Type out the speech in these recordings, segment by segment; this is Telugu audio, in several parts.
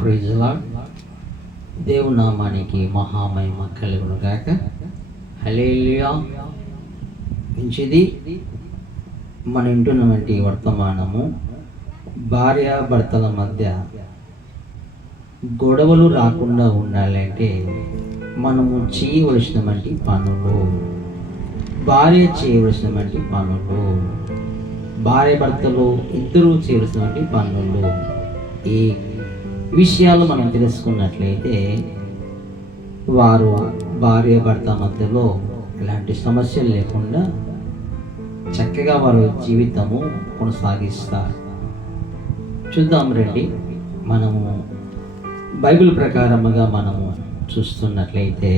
Praise the lord. దేవుని నామానికి మహామహిమ కలుగును గాక. హల్లెలూయా. మంచిది. మన వింటున్నటువంటి వర్తమానము భార్యాభర్తల మధ్య గొడవలు రాకుండా ఉండాలంటే మనము చేయవలసినటువంటి పనులు, భార్య చేయవలసినటువంటి పనులు, భార్యాభర్తలు ఇద్దరూ చేయవలసినటువంటి పనులు, ఈ విషయాలు మనం తెలుసుకున్నట్లయితే వారు భార్యాభర్త మధ్యలో ఎలాంటి సమస్యలు లేకుండా చక్కగా వారు జీవితము కొనసాగిస్తారు. చూద్దాం రండి. మనము బైబిల్ ప్రకారముగా మనము చూస్తున్నట్లయితే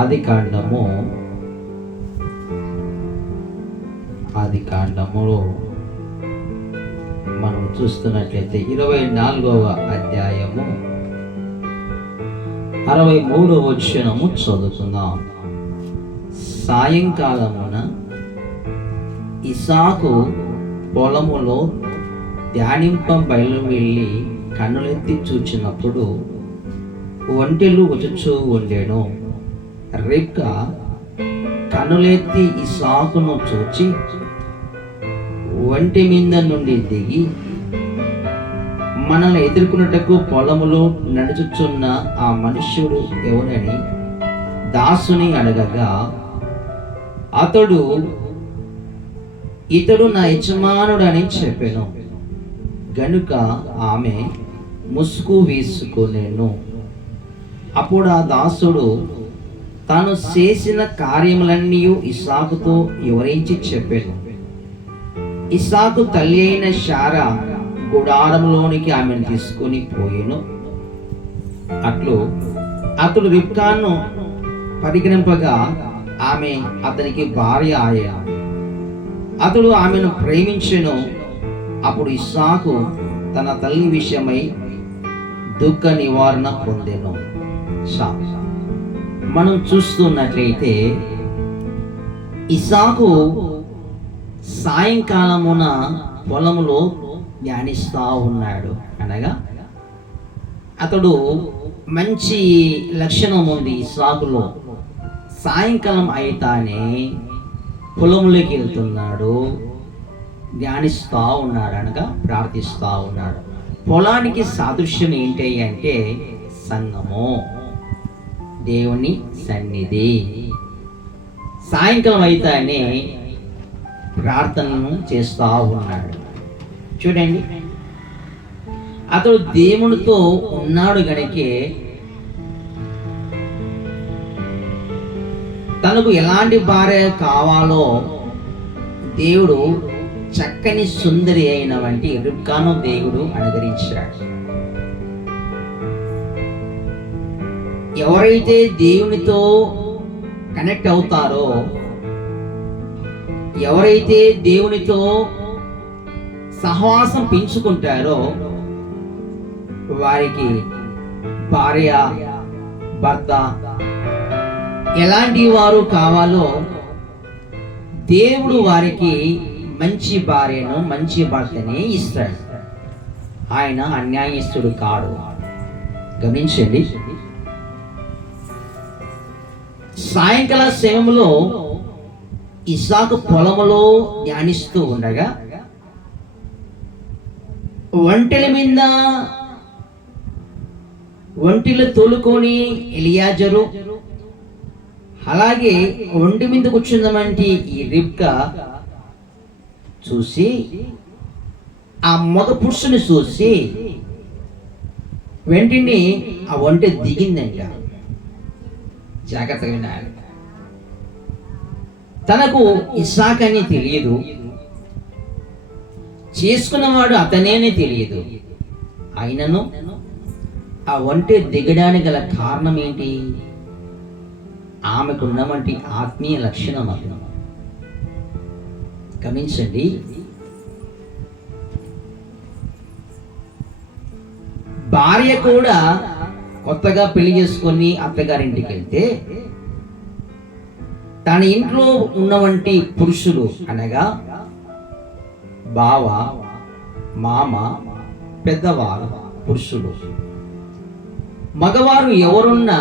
ఆది కాండములో మనం చూస్తున్నట్లయితే 24వ అధ్యాయము 63వ వచనము చదువుకుందాం. సాయంకాలమున ఇస్సాకు పొలములో ధ్యానింప బయలువెళ్ళి కన్నులెత్తి చూచినప్పుడు ఒంటెలు వచ్చుచూ ఉండెను. రిబ్కా కన్నులెత్తి ఇస్సాకును చూచి ఒంటి మీద నుండి దిగి మనల్ని ఎదుర్కొన్నటకు పొలములో నడుచుచున్న ఆ మనుష్యుడు ఎవరని దాసుని అడగగా ఇతడు నా యజమానుడని చెప్పెను. గనుక ఆమె ముసుగు వేసుకొనెను. అప్పుడు ఆ దాసుడు తాను చేసిన కార్యములన్నీ ఇస్సాకుతో వివరించి చెప్పెను. ఇస్సాకు తల్లి అయిన శారా గుడారంలోనికి ఆమెను తీసుకొని పోయెను. అతడు రిబ్కాను పరిగణింపగా ఆమె అతనికి భార్య ఆయెను. అతడు ఆమెను ప్రేమించెను. అప్పుడు ఇస్సాకు తన తల్లి విషయమై దుఃఖ నివారణ పొందెను. మనం చూస్తున్నట్లయితే ఇస్సాకు సాయంకాలమున పొలములో ధ్యానిస్తూ ఉన్నాడు. అనగా అతడు మంచి లక్షణం ఉంది ఇస్సాకులో. సాయంకాలం అయితానే పొలంలోకి వెళ్తున్నాడు, ధ్యానిస్తూ ఉన్నాడు, అనగా ప్రార్థిస్తూ ఉన్నాడు. పొలానికి సాదృశ్యం ఏంటి అంటే సంఘము, దేవుని సన్నిధి. సాయంకాలం అయితానే ప్రార్థనను చేస్తూ ఉన్నాడు. చూడండి, అతడు దేవునితో ఉన్నాడు గనుకే తనకు ఎలాంటి భార్య కావాలో దేవుడు చక్కని సుందరి అయిన వంటి రిబ్కాను దేవుడు అనుగ్రహించాడు. ఎవరైతే దేవునితో కనెక్ట్ అవుతారో, ఎవరైతే దేవునితో సహవాసం పెంచుకుంటారో వారికి భార్య భర్త ఎలాంటి వారు కావాలో దేవుడు వారికి మంచి భార్యను మంచి భర్తనే ఇస్తాడు. ఆయన అన్యాయస్తుడు కాడు. గమనించండి. సాయంకాల సమయంలో ఇస్సాకు పొలములో ధ్యానిస్తూ ఉండగా ఒంటిలో తోలుకొని ఎలియాజరు, అలాగే ఒంటి మీద కూర్చుందామంటే ఈ రిబ్కా చూసి ఆ మగ పురుషుని చూసి వెంటనే ఆ ఒంటె దిగిందంట. జాగ్రత్తగా వినాలి. తనకు ఇస్సాకు అని తెలియదు, చేసుకున్నవాడు అతనేనే తెలియదు. అయినను ఆ ఒంటె దిగడానికి గల కారణం ఏంటి? ఆమెకు ఉన్నటువంటి ఆత్మీయ లక్షణం. అది గమనించండి. భార్య కూడా కొత్తగా పెళ్లి చేసుకొని అత్తగారింటికి వెళ్తే తన ఇంట్లో ఉన్నవంటి పురుషులు అనగా బావ, మామ, పెద్దవారు పురుషులు. మగవారు ఎవరున్నా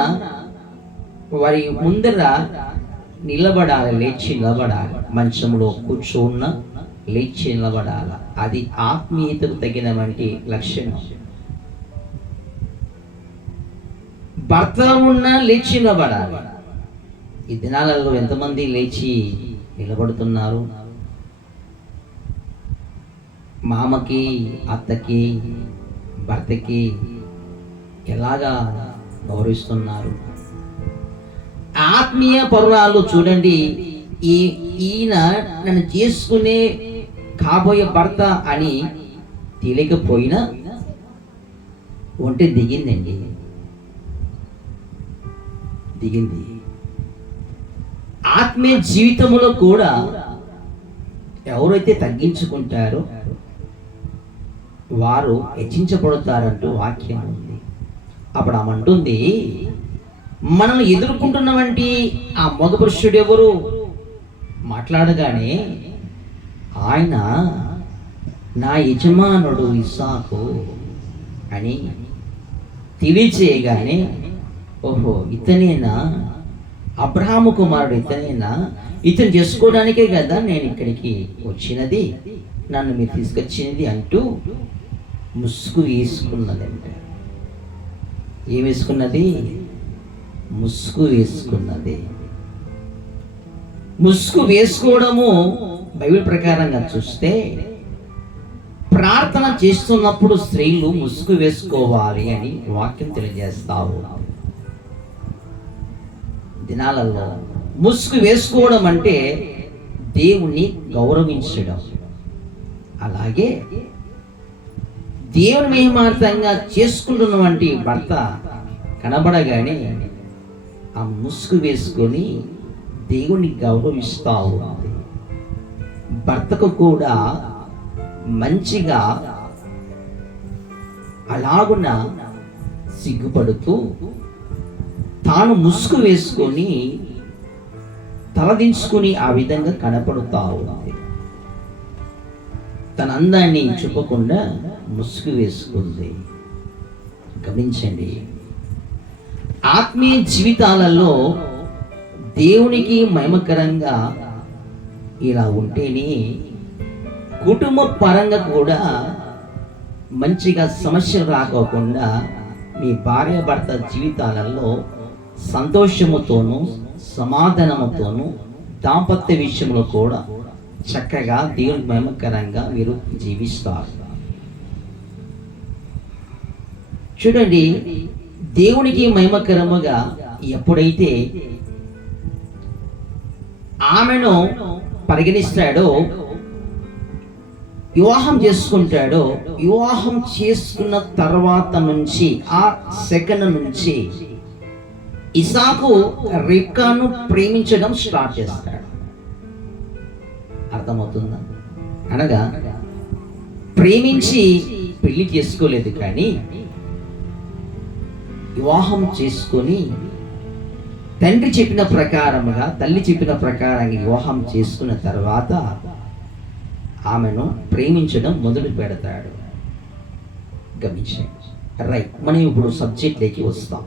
వారి ముందర నిలబడాలి, లేచి నిలబడాలి. మంచంలో కూర్చున్నా లేచి నిలబడాలి. అది ఆత్మీయతకు తగినటువంటి లక్షణం. భర్త ఉన్నా లేచి నిలబడాలి. ఈ దినాలలో ఎంతమంది లేచి నిలబడుతున్నారు? మామకి, అత్తకి, భర్తకి ఎలాగా గౌరవిస్తున్నారు? ఆత్మీయ పరురాలు చూడండి, ఈయన నన్ను చేసుకునే కాబోయే భర్త అని తెలియకపోయినా ఒంటి దిగిందండి, దిగింది. ఆత్మీయ జీవితంలో కూడా ఎవరైతే తగ్గించుకుంటారో వారు హెచ్చించబడతారంటూ వాక్యం ఉంది. అప్పుడు ఆమె అంటుంది, మనం ఎదుర్కొంటున్నవంటి ఆ మగ పురుషుడు ఎవరు మాట్లాడగానే ఆయన నా యజమానుడు ఇస్సాకు అని తెలియచేయగానే, ఓహో ఇతనేనా అబ్రహాము కుమారుడు, ఇతనేనా, ఇతను చేసుకోవడానికే కదా నేను ఇక్కడికి వచ్చినది, నన్ను మీరు తీసుకొచ్చినది అంటూ ముసుగు వేసుకున్నదంట. ఏం వేసుకున్నది? ముసుగు వేసుకున్నది. ముసుగు వేసుకోవడము బైబిల్ ప్రకారంగా చూస్తే ప్రార్థన చేస్తున్నప్పుడు స్త్రీలు ముసుగు వేసుకోవాలి అని వాక్యం తెలియజేస్తావు. దినాలలో ముసుగు వేసుకోవడం అంటే దేవుణ్ణి గౌరవించడం. అలాగే దేవుని మహిమార్థంగా చేసుకుంటున్నటువంటి భర్త కనబడగానే ఆ ముసుగు వేసుకొని దేవుణ్ణి గౌరవిస్తావు. భర్తకు కూడా మంచిగా అలాగున సిగ్గుపడుతూ తాను ముసుగు వేసుకొని తలదించుకుని ఆ విధంగా కనపడుతావు. తన అందాన్ని చూపకుండా ముసుగు వేసుకుంది. గమనించండి, ఆత్మీయ జీవితాలలో దేవునికి మహిమకరంగా ఇలా ఉంటేనే కుటుంబ పరంగా కూడా మంచిగా సమస్యలు రాకోకుండా మీ భార్య భర్త జీవితాలలో సంతోషముతోనూ సమాధానముతోనూ దాంపత్య విషయంలో కూడా చక్కగా దేవుని మహిమకరంగా మీరు జీవిస్తారు. చూడండి, దేవునికి మహిమకరముగా ఎప్పుడైతే ఆమెను పరిగణిస్తాడో, వివాహం చేసుకుంటాడో, వివాహం చేసుకున్న తర్వాత నుంచి ఆ సెకండ్ నుంచి ఇసాకు రిబ్కాను ప్రేమించడం స్టార్ట్ చేస్తాడు. అర్థమవుతుందా? అనగా ప్రేమించి పెళ్లి చేసుకోలేదు, కానీ వివాహం చేసుకొని తండ్రి చెప్పిన ప్రకారముగా, తల్లి చెప్పిన ప్రకారంగా వివాహం చేసుకున్న తర్వాత ఆమెను ప్రేమించడం మొదలు పెడతాడు. గమనించండి. రైట్, మనం ఇప్పుడు సబ్జెక్ట్లోకి వస్తాం.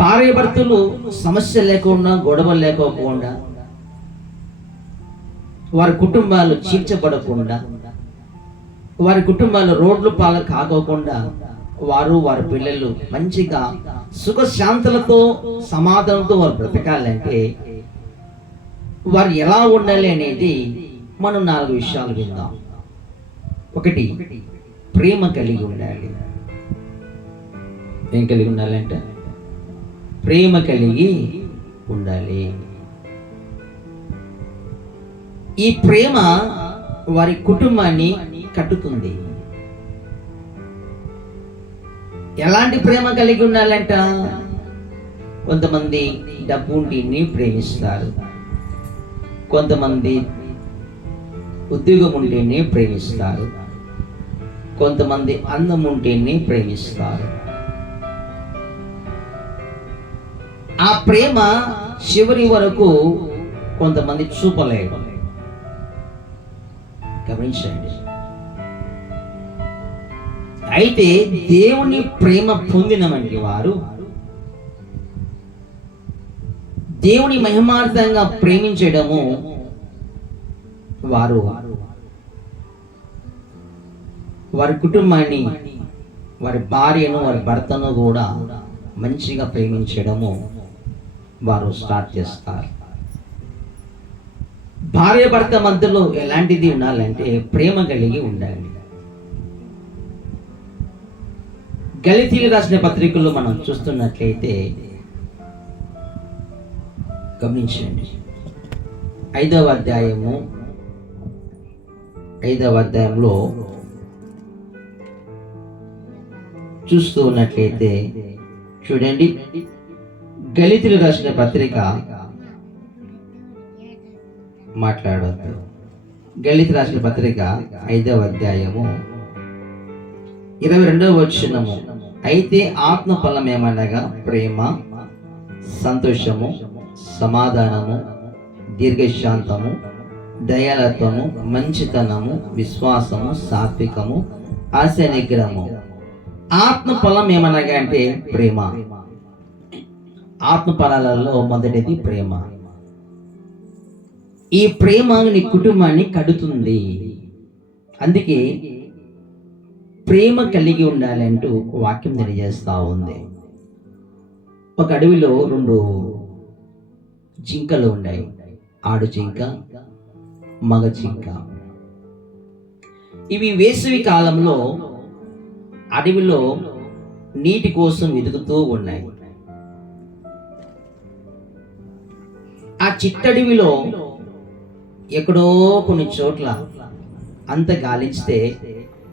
భార్య భర్తలు సమస్య లేకుండా, గొడవలు లేకోకుండా, వారి కుటుంబాలు చీల్చబడకుండా, వారి కుటుంబాలు రోడ్లు పాలు కాకోకుండా, వారు వారి పిల్లలు మంచిగా సుఖశాంతులతో సమాధానంతో వారు బ్రతకాలంటే వారు ఎలా ఉండాలి అనేది మనం 4 విషయాలు విందాం. 1, ప్రేమ కలిగి ఉండాలి. ఏం కలిగి ఉండాలంటే ప్రేమ కలిగి ఉండాలి. ఈ ప్రేమ వారి కుటుంబాన్ని కట్టుతుంది. ఎలాంటి ప్రేమ కలిగి ఉండాలంట? కొంతమంది డబ్బు ఉంటేనే ప్రేమిస్తారు, కొంతమంది ఉద్యోగం ఉంటేనే ప్రేమిస్తారు, కొంతమంది అందం ఉంటేనే ప్రేమిస్తారు. ఆ ప్రేమ చివరి వరకు కొంతమంది చూపలేరు. గమనించండి, అయితే దేవుని ప్రేమ పొందిన వంటి వారు దేవుని మహిమార్థంగా ప్రేమించడము, వారు వారి కుటుంబాన్ని, వారి భార్యను, వారి భర్తను కూడా మంచిగా ప్రేమించడము వారు స్టార్ట్ చేస్తారు. భార్య భర్త మధ్యలో ఎలాంటిది ఉండాలంటే ప్రేమ కలిగి ఉండాలి. గళితీయులకు రాసిన పత్రికల్లో మనం చూస్తున్నట్లయితే గమనించండి, 5వ అధ్యాయంలో చూస్తూ ఉన్నట్లయితే చూడండి, గళితీయులకు రాసిన పత్రిక మాట్లాడవద్దు. గళితీయులకు రాసిన పత్రిక 5వ అధ్యాయము 22వ వచనము, అయితే ఆత్మ ఫలం ఏమనగా ప్రేమ, సంతోషము, సమాధానము, దీర్ఘశాంతము, దయాళత్వము, మంచితనము, విశ్వాసము, సాత్వికము, ఆశయ నిగ్రహము. ఆత్మ ఫలం ఏమనగా అంటే ప్రేమ. ఆత్మ ఫలాలలో మొదటిది ప్రేమ. ఈ ప్రేమ నీ కుటుంబాన్ని కడుతుంది. అందుకే ప్రేమ కలిగి ఉండాలంటూ వాక్యం తెలియజేస్తా ఉంది. ఒక అడవిలో 2 జింకలు ఉన్నాయి, ఆడు జింక, మగ జింక. ఇవి వేసవి కాలంలో అడవిలో నీటి కోసం వెతుకుతూ ఉన్నాయి. ఆ చిట్టడవిలో ఎక్కడో కొన్ని చోట్ల అంత గాలిస్తే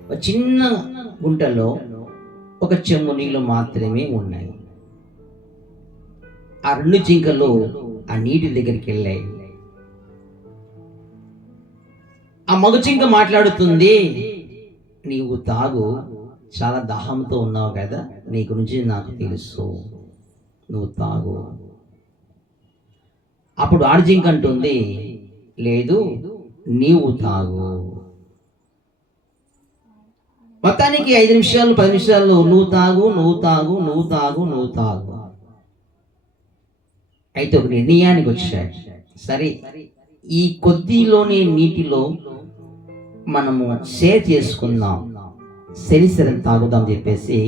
ఒక చిన్న గుంటలో ఒక చెంబు నీళ్లు మాత్రమే ఉన్నాయి. ఆ 2 జింకలు ఆ నీటి దగ్గరికి వెళ్ళాయి. ఆ మగ జింక మాట్లాడుతుంది, నీవు తాగు, చాలా దాహంతో ఉన్నావు కదా, నీ గురించి నాకు తెలుసు, నువ్వు తాగు. అప్పుడు ఆడ జింక అంటుంది, లేదు నీవు తాగు. మొత్తానికి 5 నిమిషాలు 10 నిమిషాల్లో నువ్వు తాగు, నువ్వు తాగు, నువ్వు తాగు, నువ్వు తాగు. అయితే ఒక నిర్ణయానికి వచ్చాయి, సరే ఈ కొద్దిలోని నీటిలో మనము షేర్ చేసుకుందాం, సరిసరం తాగుదాం చెప్పేసి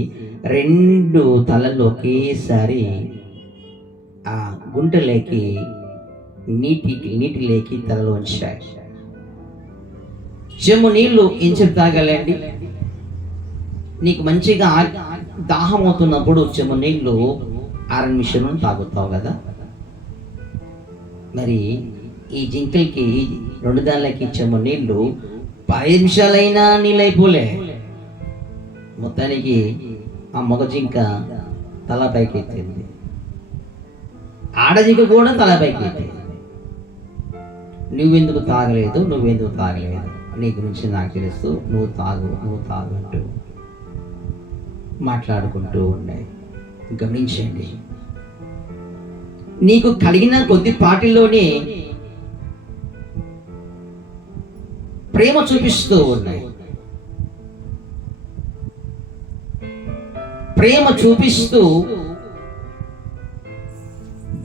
2 తలలు ఒకేసారి ఆ గుంటలోకి నీటిలోకి తలలు వచ్చాయి. చెమ్ము నీళ్లు ఎంచెపు తాగాలండి? నీకు మంచిగా దాహం అవుతున్నప్పుడు చెమ్ము నీళ్లు 6 నిమిషాలు తాగుతావు కదా. మరి ఈ జింకలకి 2 దానిలకి చెమ్ము నీళ్లు 10 నిమిషాలైనా నీళ్ళు అయిపోలే. మొత్తానికి ఆ మగ జింక తల పైకి ఎత్తింది, ఆడ జింక కూడా తల పైకి ఎత్తింది. నువ్వెందుకు తాగలేదు, నువ్వెందుకు తాగలేదు, నీ గురించి నాకు తెలుసు, నువ్వు తాగు, నువ్వు తాగు అంటూ మాట్లాడుకుంటూ ఉన్నాయి. గమనించండి, నీకు కలిగిన కొద్దిపాటిలోనే ప్రేమ చూపిస్తూ ఉన్నాయి. ప్రేమ చూపిస్తూ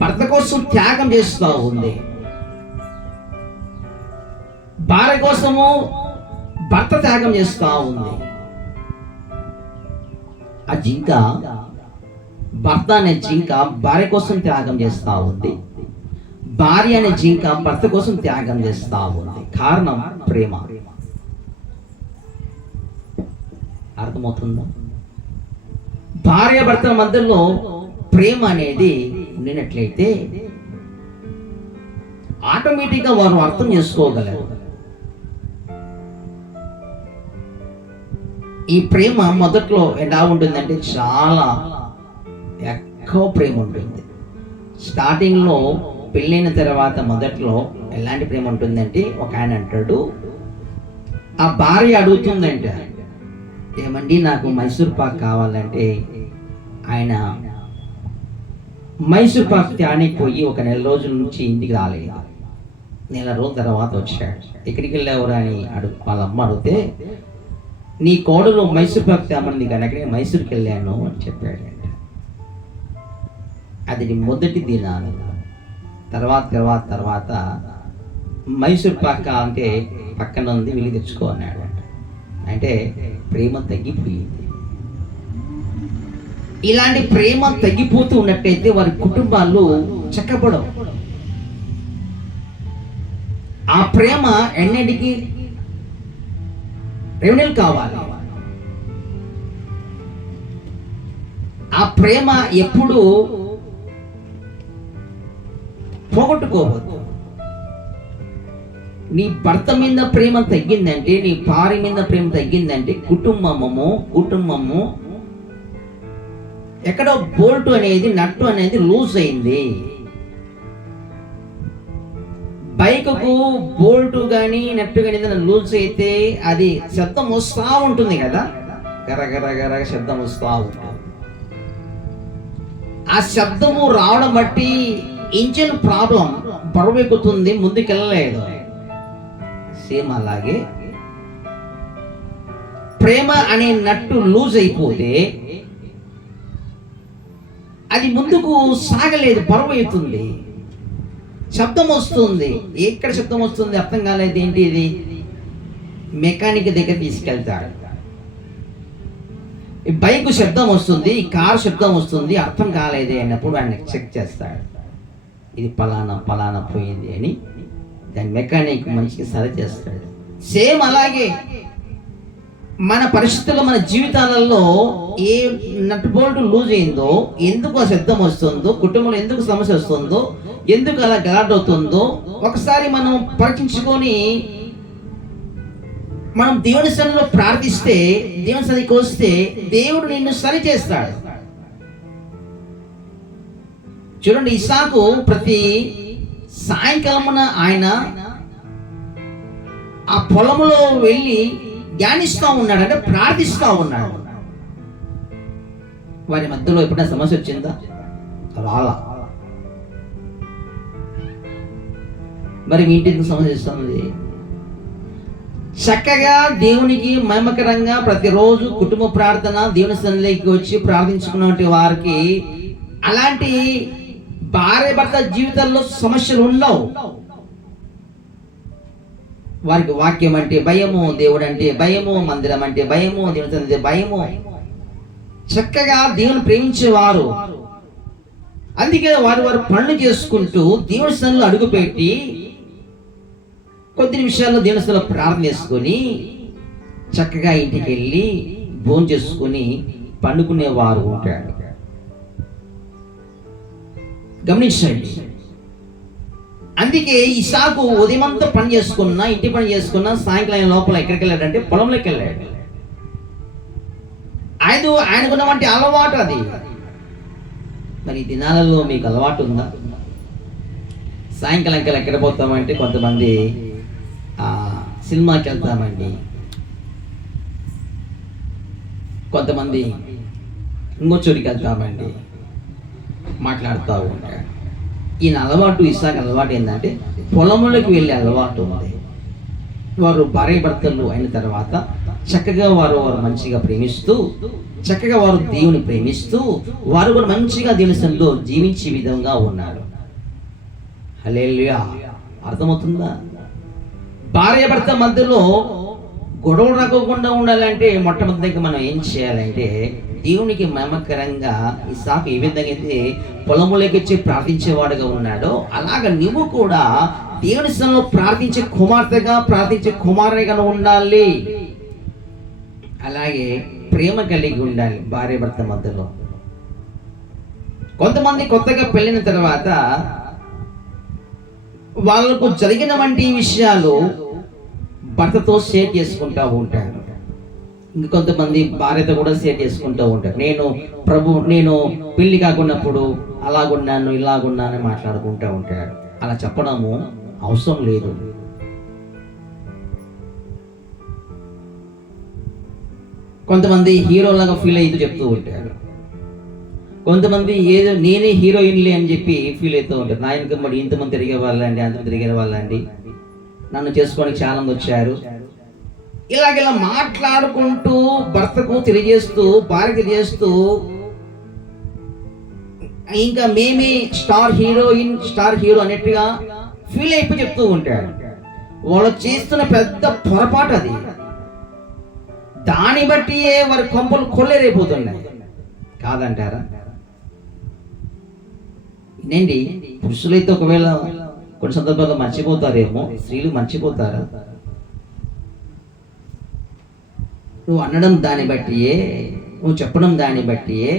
భర్త కోసం త్యాగం చేస్తూ ఉంది. భార్య కోసము భర్త త్యాగం చేస్తూ ఉంది. ఆ జింక, భర్త అనే జింక భార్య కోసం త్యాగం చేస్తూ ఉంది, భార్య అనే జింక భర్త కోసం త్యాగం చేస్తూ ఉంది. కారణం ప్రేమ. అర్థమవుతుందా? భార్య భర్తల మధ్యలో ప్రేమ అనేది ఉన్నట్లయితే ఆటోమేటిక్గా వారు అర్థం చేసుకోగలరు. ఈ ప్రేమ మొదట్లో ఎలా ఉంటుందంటే చాలా ఎక్కువ ప్రేమ ఉంటుంది. స్టార్టింగ్లో పెళ్ళైన తర్వాత మొదట్లో ఎలాంటి ప్రేమ ఉంటుందంటే, ఒక ఆయన అంటాడు, ఆ భార్య అడుగుతుందంట, ఏమండి నాకు మైసూర్ పాక్ కావాలంటే ఆయన మైసూర్ పాక్ త్యానికి పోయి 1 నెల రోజుల నుంచి ఇంటికి రాలేదు. నెల రోజుల తర్వాత వచ్చాడు. ఎక్కడికి వెళ్ళేవారు అని వాళ్ళ అమ్మ అడిగితే, నీ కోడలు మైసూర్ పాక్ తేమని కానీ అక్కడే మైసూర్కి వెళ్ళాను అని చెప్పాడంట. అది మొదటి దినాలు. తర్వాత మైసూర్ పాక్ అంటే పక్కన ఉంది, వెళ్ళి తెచ్చుకో అన్నాడు. అంటే ప్రేమ తగ్గిపోయింది. ఇలాంటి ప్రేమ తగ్గిపోతూ ఉన్నట్టయితే వారి కుటుంబాలు చక్కబడవు. ఆ ప్రేమ ఎన్నటికీ రెవెన్యూలు కావాలి. ఆ ప్రేమ ఎప్పుడు పోగొట్టుకోవద్దు. నీ భర్త మీద ప్రేమ తగ్గిందంటే, నీ భార్య మీద ప్రేమ తగ్గిందంటే కుటుంబము ఎక్కడో బోల్ట్ అనేది, నట్టు అనేది లూజ్ అయింది. బైకుకు బోల్ట్ కానీ నట్టు కానీ లూజ్ అయితే అది శబ్దం వస్తూ ఉంటుంది కదా, గరగర శబ్దం వస్తూ ఉంటుంది. ఆ శబ్దము రావడం బట్టి ఇంజిన్ ప్రాబ్లం, బరువెక్కుతుంది, ముందుకెళ్ళలేదు. సేమ్ అలాగే ప్రేమ అనే నట్టు లూజ్ అయిపోతే అది ముందుకు సాగలేదు, బరువు అవుతుంది, శబ్దం వస్తుంది. ఎక్కడ శబ్దం వస్తుంది అర్థం కాలేదు, ఏంటి ఇది? మెకానిక్ దగ్గర తీసుకెళ్తాడు. ఈ బైక్ శబ్దం వస్తుంది, ఈ కారు శబ్దం వస్తుంది, అర్థం కాలేదు అన్నప్పుడు ఆయన చెక్ చేస్తాడు. ఇది పలానా పోయింది అని దాని మెకానిక్ మనిషికి సరి చేస్తాడు. సేమ్ అలాగే మన పరిస్థితుల్లో, మన జీవితాలలో ఏ నట్ బోల్ట్ లూజ్ అయిందో, ఎందుకు ఆ శబ్దం వస్తుందో, కుటుంబంలో ఎందుకు సమస్య వస్తుందో, ఎందుకు అలా గలాట్ అవుతుందో ఒకసారి మనం పరీక్షించుకొని మనం దేవుని సన్నిధిలో ప్రార్థిస్తే, దేవుని సన్నిధికి వస్తే దేవుడు నిన్ను సరి చేస్తాడు. చూడండి, ఇస్సాకు ప్రతి సాయంకాలమున ఆయన ఆ పొలంలో వెళ్ళి ధ్యానిస్తూ ఉన్నాడు, అంటే ప్రార్థిస్తూ ఉన్నాడు. వారి మధ్యలో ఎప్పుడైనా సమస్య వచ్చిందా? రాలా. మరి మీ ఇంటికి సమస్య వస్తుంది. చక్కగా దేవునికి మహిమకరంగా ప్రతిరోజు కుటుంబ ప్రార్థన, దేవుని సన్నిధికి వచ్చి ప్రార్థించుకున్నటువంటి వారికి అలాంటి భార్య భర్త జీవితాల్లో సమస్యలు ఉండవు. వారికి వాక్యం అంటే భయము, దేవుడు అంటే భయము, మందిరం అంటే భయము, దేవుని సన్నిధి భయము. చక్కగా దేవుని ప్రేమించేవారు. అందుకే వారు పనులు చేసుకుంటూ దేవుని సన్నిధిలో అడుగుపెట్టి కొద్ది నిమిషాల్లో దేవుని సన్నిధిలో ప్రార్థన చేసుకొని చక్కగా ఇంటికి వెళ్ళి భోజనం చేసుకుని పండుకునేవారు ఉంటాడు. గమనించండి. అందుకే ఇస్సాకు ఉదయమంతా పని చేసుకున్నా, ఇంటి పని చేసుకున్నా, సాయంకాలం లోపల ఎక్కడికి వెళ్ళాడంటే పొలంలోకి వెళ్ళాడు. ఆయనకున్నటువంటి అలవాటు అది. మరి ఈ దినాలలో మీకు అలవాటు ఉందా? సాయంకాలం ఎక్కడ పోతామంటే కొంతమంది సినిమాకి వెళ్తామండి, కొంతమంది ఇంకో చోటికి వెళ్తామండి, మాట్లాడుతూ ఉంటాడు. ఈయన అలవాటు, ఇస్సాకు అలవాటు ఏంటంటే పొలంలోకి వెళ్ళే అలవాటు ఉంది. వారు భార్య భర్తలు అయిన తర్వాత చక్కగా వారు మంచిగా ప్రేమిస్తూ, చక్కగా వారు దేవుని ప్రేమిస్తూ, వారు కూడా మంచిగా దేవుని సన్నిధిలో జీవించే విధంగా ఉన్నారు. హల్లెలూయా. అర్థమవుతుందా? భార్య భర్త మధ్యలో గొడవలు రాకోకుండా ఉండాలంటే మొట్టమొదటిగా మనం ఏం చేయాలంటే దేవునికి మహిమకరంగా ఇస్సాకు ఏ విధంగా అయితే పొలములోకి వచ్చి ప్రార్థించేవాడుగా ఉన్నాడో అలాగ నువ్వు కూడా దేవుని సన్నిధిలో ప్రార్థించే కుమార్తెగా, ప్రార్థించే కుమారునిగా ఉండాలి. అలాగే ప్రేమ కలిగి ఉండాలి భార్య భర్త మధ్యలో. కొంతమంది కొత్తగా పెళ్ళిన తర్వాత వాళ్ళకు జరిగిన వంటి విషయాలు భర్తతో షేర్ చేసుకుంటూ ఉంటారు. ఇంకొంతమంది భార్యతో కూడా షేర్ చేసుకుంటూ ఉంటారు. నేను పెళ్లి కాకున్నప్పుడు అలాగున్నాను, ఇలాగున్నాను మాట్లాడుకుంటూ ఉంటారు. అలా చెప్పడము అవసరం లేదు. కొంతమంది హీరోలాగా ఫీల్ అవుతూ చెప్తూ ఉంటారు. కొంతమంది ఏదో నేనే హీరోయిన్లే అని చెప్పి ఫీల్ అవుతూ ఉంటారు. నా వెనక మరి ఇంతమంది తిరిగే వాళ్ళండి, అంతమంది తిరిగే వాళ్ళండి, నన్ను చేసుకోవడానికి చాలా మంది వచ్చారు, ఇలాగ మాట్లాడుకుంటూ భర్తకు తెలియజేస్తూ, భార్య తెలియజేస్తూ, ఇంకా మేమే స్టార్ హీరోయిన్, స్టార్ హీరో అన్నట్టుగా ఫీల్ అయిపోయి చెప్తూ ఉంటాడు. వాళ్ళు చేస్తున్న పెద్ద పొరపాటు అది. దాన్ని బట్టి వారి కొంపలు కొల్లేరైపోతున్నాయి కాదంటారా? ఏంటి, పురుషులైతే ఒకవేళ కొన్ని సందర్భాల్లో మర్చిపోతారేమో, స్త్రీలు మర్చిపోతారా? నువ్వు అనడం దాన్ని బట్టియే, నువ్వు చెప్పడం దాన్ని బట్టియే,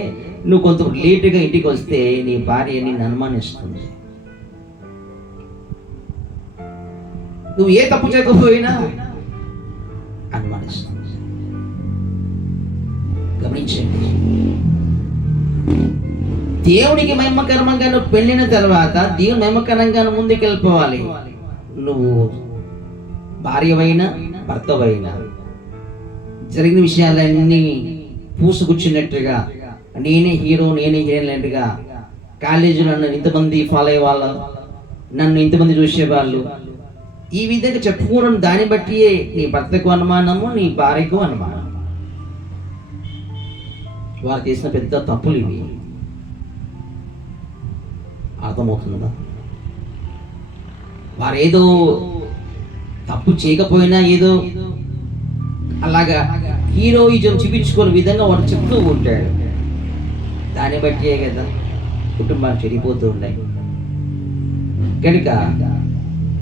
నువ్వు కొంత లేటుగా ఇంటికి వస్తే నీ భార్య నిన్ను అనుమానిస్తుంది. నువ్వు ఏ తప్పు చేయకపోయినా అనుమానిస్తుంది. గమనించండి, దేవునికి మహిమకరంగా నువ్వు పెళ్ళిన తర్వాత దేవుని మహిమకరంగా ముందుకు వెళ్ళిపోవాలి. నువ్వు భార్యవైనా భర్తవైనా జరిగిన విషయాలన్నీ పూసుకొచ్చినట్టుగా, నేనే హీరో, నేనే హీరోయిన్ అన్నట్టుగా, కాలేజీలో నన్ను ఇంతమంది ఫాలో అయ్యే వాళ్ళు, నన్ను ఇంతమంది చూసేవాళ్ళు, ఈ విధంగా చెప్పుకోవడం దాన్ని బట్టి నీ భర్తకు అనుమానము, నీ భార్యకు అనుమానం. వారు చేసిన పెద్ద తప్పులు ఇవి. అర్థమవుతుందా? వారు ఏదో తప్పు చేయకపోయినా ఏదో అలాగా హీరోయిజం చూపించుకునే విధంగా వాడు చెప్తూ ఉంటాడు. దాన్ని బట్టియే కదా కుటుంబాలు చెడిపోతూ ఉన్నాయి. కనుక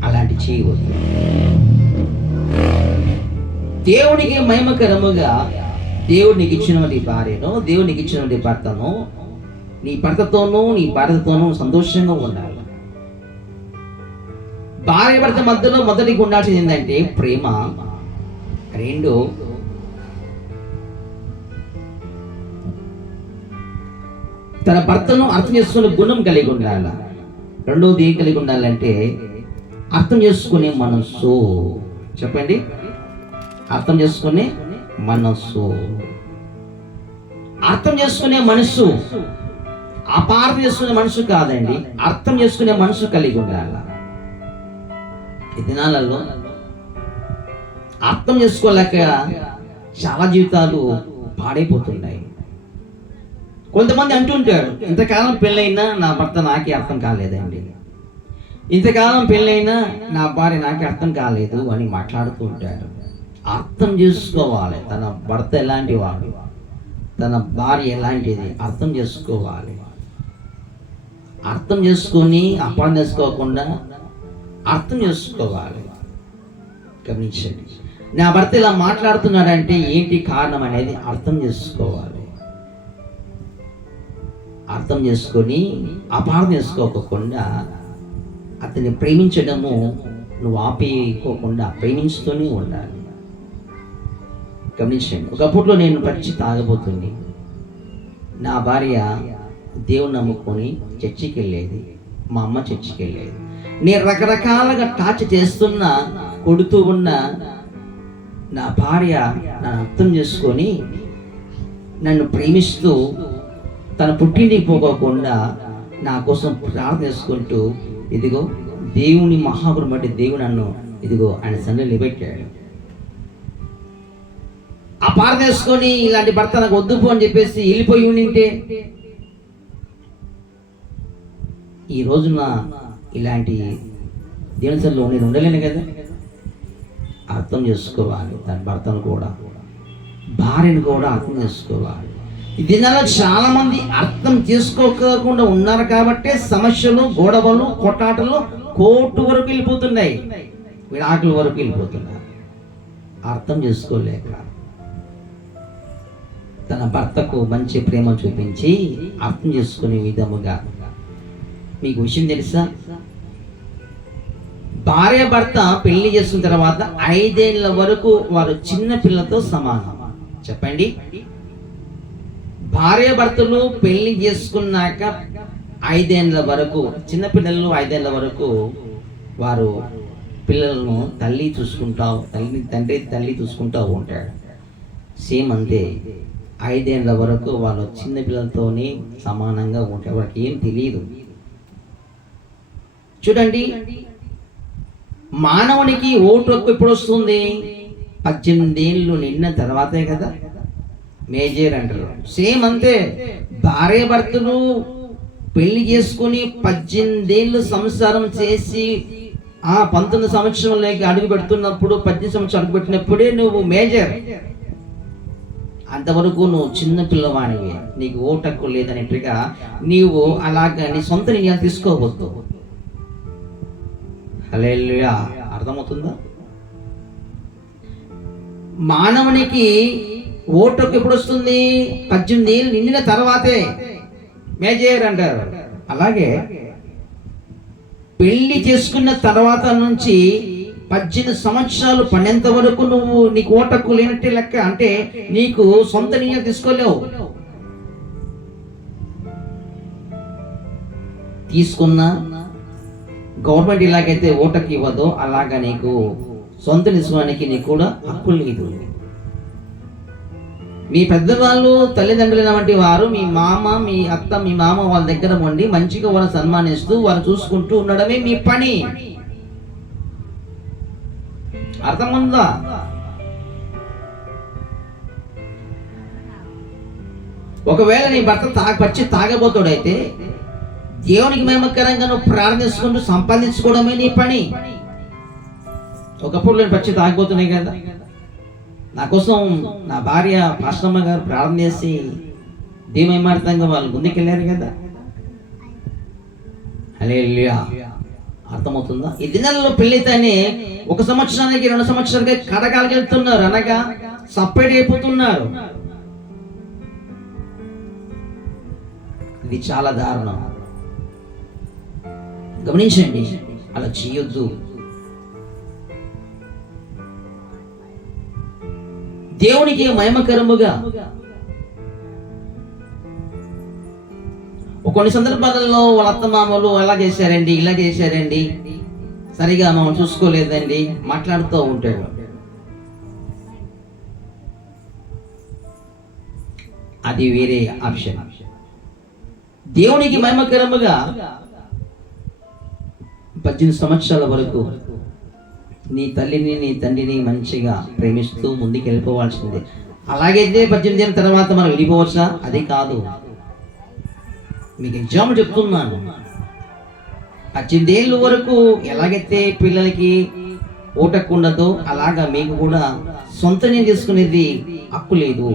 అలాంటి చేయవద్దు. దేవునికి మహిమకరముగా దేవుడికి ఇచ్చినటువంటి భార్యను, దేవునికి ఇచ్చినటువంటి భర్తను, నీ భర్తతోనూ నీ భార్యతోనూ సంతోషంగా ఉండాలి. భార్య భర్త మధ్యలో మొదటిగా ఉండాల్సింది ఏంటంటే ప్రేమ. రెండు, తన భర్తను అర్థం చేసుకునే గుణం కలిగి ఉండాలి. రెండోది ఏం కలిగి ఉండాలంటే అర్థం చేసుకునే మనస్సు. చెప్పండి, అర్థం చేసుకునే మనస్సు. అర్థం చేసుకునే మనస్సు, అపార్థం చేసుకునే మనసు కాదండి, అర్థం చేసుకునే మనసు కలిగి ఉండాలి. ఈ దినాలలో అర్థం చేసుకోలేక చాలా జీవితాలు పాడైపోతున్నాయి. కొంతమంది అంటుంటారు, ఇంతకాలం పెళ్ళైనా నా భర్త నాకే అర్థం కాలేదండి, ఇంతకాలం పెళ్ళైనా నా భార్య నాకే అర్థం కాలేదు అని మాట్లాడుతూ ఉంటారు. అర్థం చేసుకోవాలి, తన భర్త ఎలాంటి వాడు, తన భార్య ఎలాంటిది అర్థం చేసుకోవాలి. అర్థం చేసుకొని అపార్థం చేసుకోకుండా అర్థం చేసుకోవాలి. గమనించండి, నా భర్త ఇలా మాట్లాడుతున్నాడంటే ఏంటి కారణం అనేది అర్థం చేసుకోవాలి. అర్థం చేసుకొని అపార్థం చేసుకోకుండా అతన్ని ప్రేమించడము నువ్వు ఆపేయకోకుండా ప్రేమించుతూనే ఉండాలి. గమనించండి, ఒకప్పట్లో నేను పచ్చి తాగబోతుంది. నా భార్య దేవుని నమ్ముకొని చర్చికి వెళ్ళేది, మా అమ్మ చర్చికి వెళ్ళేది. నేను రకరకాలుగా టార్చ్ చేస్తున్నా, కొడుతూ ఉన్నా, నా భార్య నన్ను అర్థం చేసుకొని నన్ను ప్రేమిస్తూ తన పుట్టింటికి పోకోకుండా నా కోసం ప్రార్థన చేసుకుంటూ, ఇదిగో దేవుని మహాపురం బట్టి దేవుడు నన్ను ఇదిగో ఆయన సన్నిధిలో నిలబెట్టాడు. అపార్థం చేసుకొని ఇలాంటి భర్త నాకు వద్దు పో అని చెప్పేసి వెళ్ళిపోయి ఉండింటే ఈ రోజున ఇలాంటి దేవుని సన్నిధిలో నేను ఉండలేను కదా. అర్థం చేసుకోవాలి, తన భర్తను కూడా భార్యను కూడా అర్థం చేసుకోవాలి. ఈ దినాల్లో చాలా మంది అర్థం చేసుకోకుండా ఉన్నారు కాబట్టే సమస్యలు, గొడవలు, కొట్టాటలు కోర్టు వరకు వెళ్ళిపోతున్నాయి, విడాకుల వరకు వెళ్ళిపోతున్నారు. అర్థం చేసుకోలేక తన భర్తకు మంచి ప్రేమ చూపించి అర్థం చేసుకునే విధముగా. మీకు విషయం తెలుసా, భార్య భర్త పెళ్లి చేసుకున్న తర్వాత 5 ఏళ్ల వరకు వారు చిన్న పిల్లలతో సమానం. చెప్పండి, భార్య భర్తలు పెళ్లి చేసుకున్నాక 5 ఏళ్ల వరకు, చిన్నపిల్లలు 5 ఏళ్ల వరకు వారు పిల్లలను తల్లి చూసుకుంటూ ఉంటాడు. సేమ్ అంతే, 5 ఏళ్ల వరకు వాళ్ళు చిన్న పిల్లలతోనే సమానంగా ఉంటారు. వాళ్ళకి ఏం తెలియదు. చూడండి, మానవునికి ఓటు హక్కు ఎప్పుడు వస్తుంది? 18 ఏళ్ళు నిండిన తర్వాతే కదా మేజర్ అంటారు. సేమ్ అంతే, భార్య భర్తలు పెళ్లి చేసుకుని 18 ఏళ్ళు సంసారం చేసి ఆ 19 సంవత్సరంలోకి అడుగు పెడుతున్నప్పుడు, 18 సంవత్సరం అడుగు పెట్టినప్పుడే నువ్వు మేజర్. అంతవరకు నువ్వు చిన్న పిల్లవాడివి, నీకు ఓటు హక్కు లేదనేట్టుగా నీవు అలాగా నీ సొంత నిర్ణయాలు తీసుకోవద్దు. హల్లెలూయా, అర్థమవుతుందా? మానవునికి ఓటు హక్కు ఎప్పుడు వస్తుంది? 18 ఏళ్ళు నిండిన తర్వాతే మేజర్ అంటారు. అలాగే పెళ్లి చేసుకున్న తర్వాత నుంచి 18 సంవత్సరాలు పడేంత వరకు నువ్వు నీకు ఓటు హక్కు లేనట్టే లెక్క. అంటే నీకు సొంత నిర్ణయం తీసుకోలేవు. తీసుకున్నా గవర్నమెంట్ ఎలాగైతే ఓటు హక్కు ఇవ్వదో అలాగా నీకు సొంత నిజానికి నీకు కూడా హక్కు లేదు. మీ పెద్దవాళ్ళు తల్లిదండ్రులైన వంటి వారు, మీ మామ, మీ అత్త, మీ మామ వాళ్ళ దగ్గర ఉండి మంచిగా వాళ్ళని సన్మానిస్తూ వారు చూసుకుంటూ ఉండడమే మీ పని. అర్థముందా? ఒకవేళ నీ భర్త పచ్చి తాగబోతాడైతే దేవునికి మహిమకరంగా నువ్వు ప్రార్థించుకుంటూ సంపాదించుకోవడమే నీ పని. ఒకప్పుడు నేను పచ్చి తాగిపోతున్నాయి కదా, నా కోసం నా భార్య పాస్టమ్మ గారు ప్రార్థన చేసి దీమహిమార్థంగా వాళ్ళు ముందుకెళ్ళారు కదా. హల్లెలూయా, అర్థమవుతుందా? ఈ దినాల్లో పెళ్లితోనే 1 సంవత్సరానికి 2 సంవత్సరాలకి కడగాలికి వెళ్తున్నారు, అనగా సపరేట్ అయిపోతున్నారు. ఇది చాలా దారుణం, గమనించండి. అలా చేయొద్దు. దేవునికి మహిమకరముగా కొన్ని సందర్భాలలో వాళ్ళ అత్తమామలు అలా చేశారండి, ఇలా చేశారండి, సరిగా మమ్మల్ని చూసుకోలేదండి మాట్లాడుతూ ఉంటాడు. అది వేరే ఆప్షన్. దేవునికి మహిమకరముగా 18 సంవత్సరాల వరకు నీ తల్లిని నీ తండ్రిని మంచిగా ప్రేమిస్తూ ముందుకు వెళ్ళిపోవాల్సిందే. అలాగైతే 18 ఏళ్ళ తర్వాత మనం వెళ్ళిపోవచ్చా? అది కాదు. మీకు ఎగ్జాంపుల్ చెప్తున్నాను. 18 ఏళ్ళ వరకు ఎలాగైతే పిల్లలకి ఓటు హక్కు ఉండదో అలాగా మీకు కూడా సొంత నేను తీసుకునేది హక్కు లేదు.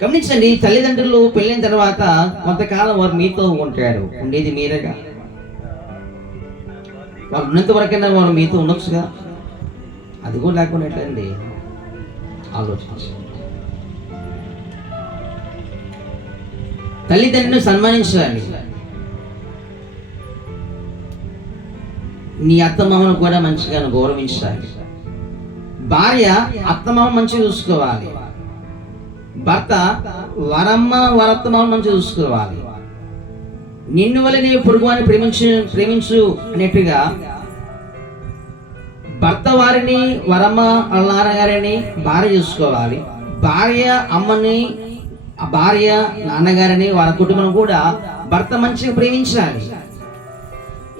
గమనించండి, తల్లిదండ్రులు పెళ్ళైన తర్వాత కొంతకాలం వారు మీతో ఉంటారు, ఉండేది మీరేగా. వాళ్ళు ఉన్నంత వరకైనా వాళ్ళు మీతో ఉండొచ్చుగా, అది కూడా లేకుండా ఎట్లండి? ఆలోచించండి. తల్లిదండ్రులను సన్మానించాలి. నీ అత్తమామను కూడా మంచిగా గౌరవించాలి. భార్య అత్తమామ మంచిగా చూసుకోవాలి, భర్త వరమ్మ వరత్తమామ మంచిగా చూసుకోవాలి. నిన్ను వల్ల నీ పొరుగువారిని ప్రేమించు అనేట్టుగా భర్త వారిని వరమ్మ నాన్నగారిని భార్య చూసుకోవాలి. భార్య అమ్మని, భార్య నాన్నగారిని, వాళ్ళ కుటుంబం కూడా భర్త మంచిగా ప్రేమించాలి.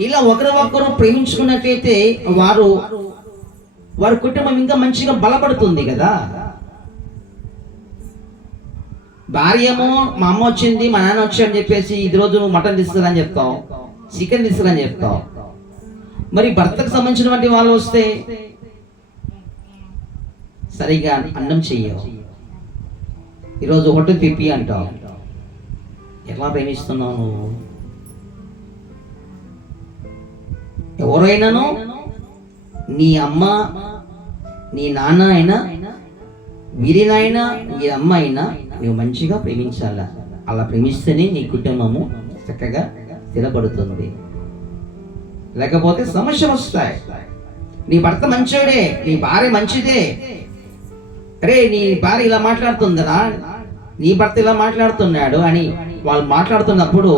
ఇలా ఒకరు ప్రేమించుకున్నట్లయితే వారి కుటుంబం ఇంకా మంచిగా బలపడుతుంది కదా. భార్య ఏమో మా అమ్మ వచ్చింది, మా నాన్న వచ్చాడని చెప్పేసి ఇది రోజు నువ్వు మటన్ తీసుకురని చెప్తావు, చికెన్ తీసుకురని చెప్తావు. మరి భర్తకు సంబంధించినటువంటి వాళ్ళు వస్తే సరిగా అన్నం చెయ్యవు, ఈరోజు ఒకటి తిప్పి అంటావు. ఎలా ప్రేమిస్తున్నావు నువ్వు? ఎవరైనాను నీ అమ్మ నీ నాన్న అయినా వీరినైనా ఈ అమ్మ అయినా నువ్వు మంచిగా ప్రేమించాలా. అలా ప్రేమిస్తేనే నీ కుటుంబము చక్కగా స్థిరపడుతుంది, లేకపోతే సమస్యలు వస్తాయి. నీ భర్త మంచోడే, నీ భార్య మంచిదే, అరే నీ భార్య ఇలా మాట్లాడుతుందరా, నీ భర్త ఇలా మాట్లాడుతున్నాడు అని వాళ్ళు మాట్లాడుతున్నప్పుడు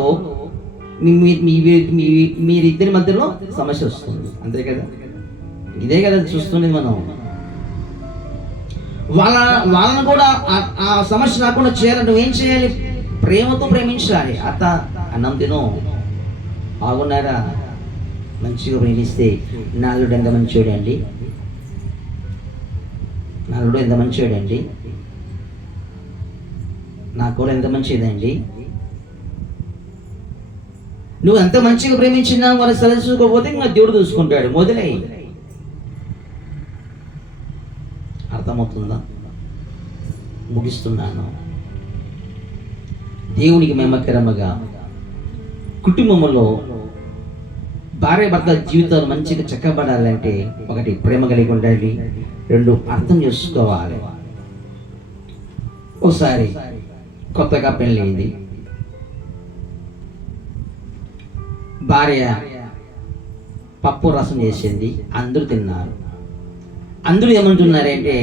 మీరిద్దరి మధ్యలో సమస్య వస్తుంది. అంతే కదా, ఇదే కదా చూస్తుంది మనం. వాళ్ళను కూడా ఆ సమస్య రాకుండా చేయాలి. నువ్వేం చేయాలి? ప్రేమతో ప్రేమించాలి. అత్త అన్నం తిను, బాగున్నారా, మంచిగా ప్రేమిస్తే నాలుడు ఎంత మంచోడండి, నాలుడు ఎంత మంచోడండి, నా కూడా ఎంత మంచిదండి. నువ్వు ఎంత మంచిగా ప్రేమించినా వాళ్ళ సరి చూసుకోకపోతే ఇంకా దేవుడు చూసుకుంటాడు. మొదలై అర్థమవుతుందా? ముగిస్తున్నాను. దేవునికి మహిమకరముగా కుటుంబంలో భార్య భర్త జీవితాలు మంచిగా చక్కబడాలంటే ఒకటి ప్రేమ కలిగి ఉండాలి, రెండు అర్థం చేసుకోవాలి. ఒకసారి కొత్తగా పెళ్ళయింది, భార్య పప్పు రసం చేసింది, అందరూ తిన్నారు. అందరూ ఏమంటున్నారంటే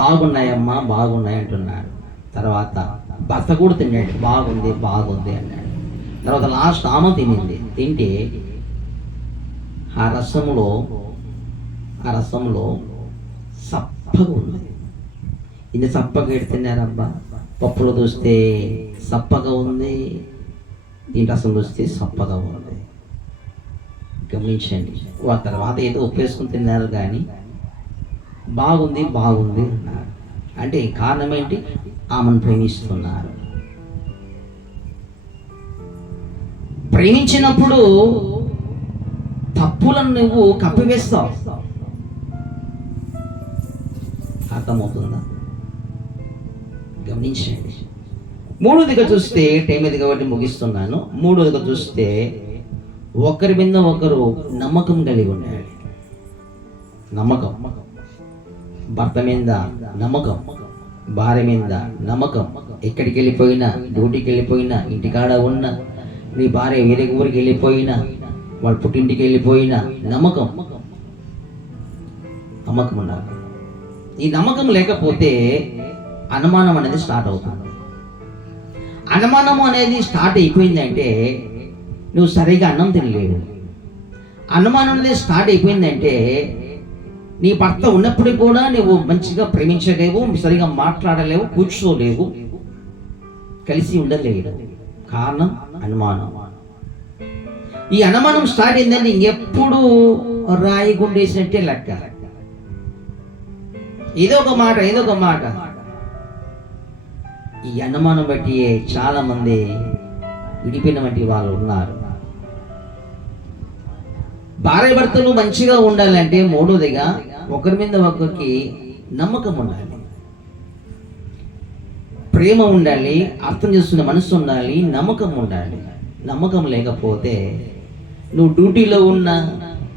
బాగున్నాయమ్మా బాగున్నాయి అంటున్నారు. తర్వాత భర్త కూడా తిన్నాడు, బాగుంది బాగుంది అన్నాడు. తర్వాత లాస్ట్ ఆమె తినింది. తింటే ఆ రసంలో సప్పగా ఉంది. ఇది సప్పగా తిన్నారబ్బా, పప్పులో చూస్తే సప్పగా ఉంది, దీని రసం చూస్తే సప్పగా ఉంది. గమనించండి. ఆ తర్వాత ఏదో ఉప్పేసుకుని తిన్నారు కానీ బాగుంది బాగుంది అన్నారు. అంటే కారణం ఏంటి? ఆమెను ప్రేమిస్తున్నారు. ప్రేమించినప్పుడు తప్పులను నువ్వు కప్పివేస్తావు. అర్థమవుతుందా? గమనించండి. మూడోదిగా చూస్తే టైం ఇది కాబట్టి ముగిస్తున్నాను. మూడోదిగా చూస్తే ఒకరి మీద ఒకరు నమ్మకం కలిగి ఉండాలి. నమ్మకం, భర్త మీద నమ్మకం, భార్య మీద నమ్మకం. ఎక్కడికి వెళ్ళిపోయినా, డ్యూటీకి వెళ్ళిపోయినా, ఇంటికాడ ఉన్నా, నీ భార్య వేరే ఊరికి వెళ్ళిపోయినా, వాళ్ళ పుట్టింటికి వెళ్ళిపోయినా నమ్మకం ఉండాలి. ఈ నమ్మకం లేకపోతే అనుమానం అనేది స్టార్ట్ అవుతుంది. అనుమానం అనేది స్టార్ట్ అయిపోయిందంటే నువ్వు సరిగా అన్నం తినలేవు. అనుమానం అనేది స్టార్ట్ అయిపోయిందంటే నీ భర్త ఉన్నప్పుడు కూడా నువ్వు మంచిగా ప్రేమించలేవు, సరిగా మాట్లాడలేవు, కూర్చోలేవు, కలిసి ఉండలేవు. కారణం అనుమానం. ఈ అనుమానం స్టార్ట్ అయిందంటే ఇంకెప్పుడు రాయి గుండేసినట్టే లెక్క. ఏదో ఒక మాట. ఈ అనుమానం బట్టి చాలా మంది విడిపోయిన వంటి వాళ్ళు ఉన్నారు. భార్య భర్తలు మంచిగా ఉండాలంటే మూడోదిగా ఒకరి మీద ఒకరికి నమ్మకం ఉండాలి, ప్రేమ ఉండాలి, అర్థం చేసుకునే మనసు ఉండాలి, నమ్మకం ఉండాలి. నమ్మకం లేకపోతే నువ్వు డ్యూటీలో ఉన్నా,